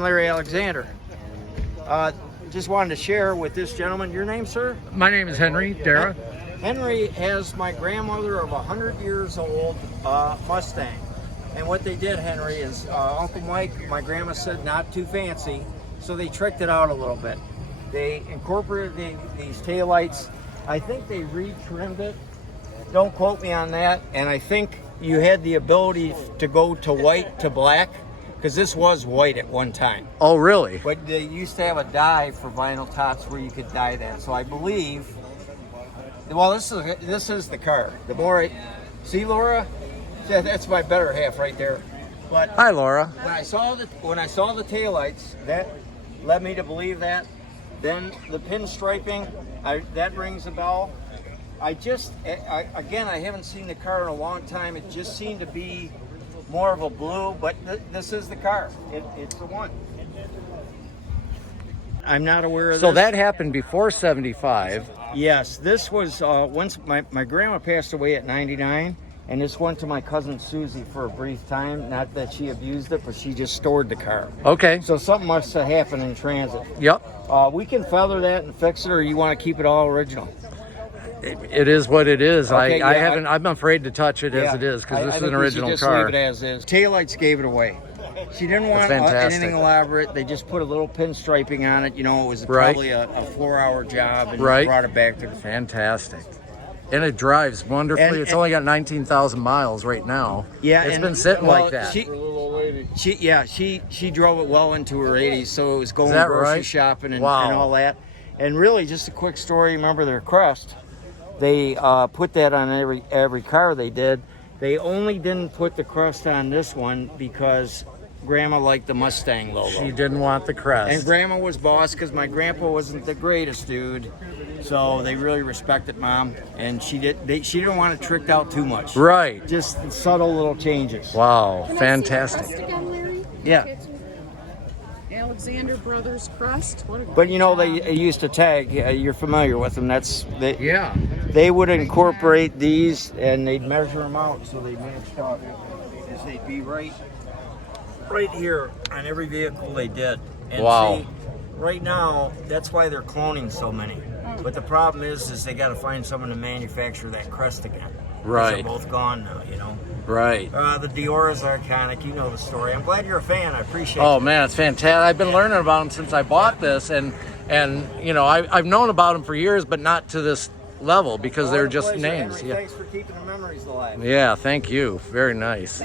Larry Alexander. Just wanted to share with this gentleman. Your name, sir? My name is Henry Dara. Henry has my grandmother of 100 years old Mustang. And what they did, Henry, is Uncle Mike, my grandma said not too fancy, so they tricked it out a little bit. They incorporated these taillights. I think they retrimmed it. Don't quote me on that. And I think you had the ability to go to white to black, because this was white at one time. Oh, really? But they used to have a dye for vinyl tops where you could dye that. So I believe, well, this is the car. The more see, Laura, yeah, that's my better half right there. But hi, Laura. When I saw the taillights, that led me to believe that. Then the pinstriping, that rings a bell. Again, I haven't seen the car in a long time. It just seemed to be more of a blue, but this is the car. It's the one. I'm not aware of So this. that happened before 75. Yes, this was once my grandma passed away at 99, and this went to my cousin Susie for a brief time. Not that she abused it, but she just stored the car. Okay. So something must have happened in transit. Yep. We can feather that and fix it, or you want to keep it all original? It is what it is. Okay, I'm afraid to touch it as it is, because this is an original car. Leave it as is. Taillights gave it away. She didn't want anything elaborate. They just put a little pinstriping on it. You know, it was probably a 4-hour job, and brought it back to. Fantastic. And it drives wonderfully. It's only got 19,000 miles right now. Yeah, it's been sitting like that. She drove it well into her 80s, so it was going grocery shopping and all that. And really, just a quick story. Remember their crest? They put that on every car they did. They only didn't put the crest on this one because Grandma liked the Mustang logo. She didn't want the crest. And Grandma was boss because my grandpa wasn't the greatest dude. So they really respected Mom, and she didn't want it tricked out too much. Right. Just subtle little changes. Wow, fantastic. Again, Larry? Yeah. Alexander Brothers crest. But you know, they used to tag. You're familiar with them. Yeah. They would incorporate these, and they'd measure them out so they matched up. As they'd be right here on every vehicle they did. And wow. See, right now, that's why they're cloning so many. But the problem is they got to find someone to manufacture that crest again. Right. They're both gone now, you know. Right. The Dioras are iconic. You know the story. I'm glad you're a fan. I appreciate it. Oh, man, it's fantastic. I've been learning about them since I bought this, and you know, I've known about them for years, but not to this level because they're just names. Yeah. Thanks for keeping the memories alive. Yeah, thank you. Very nice.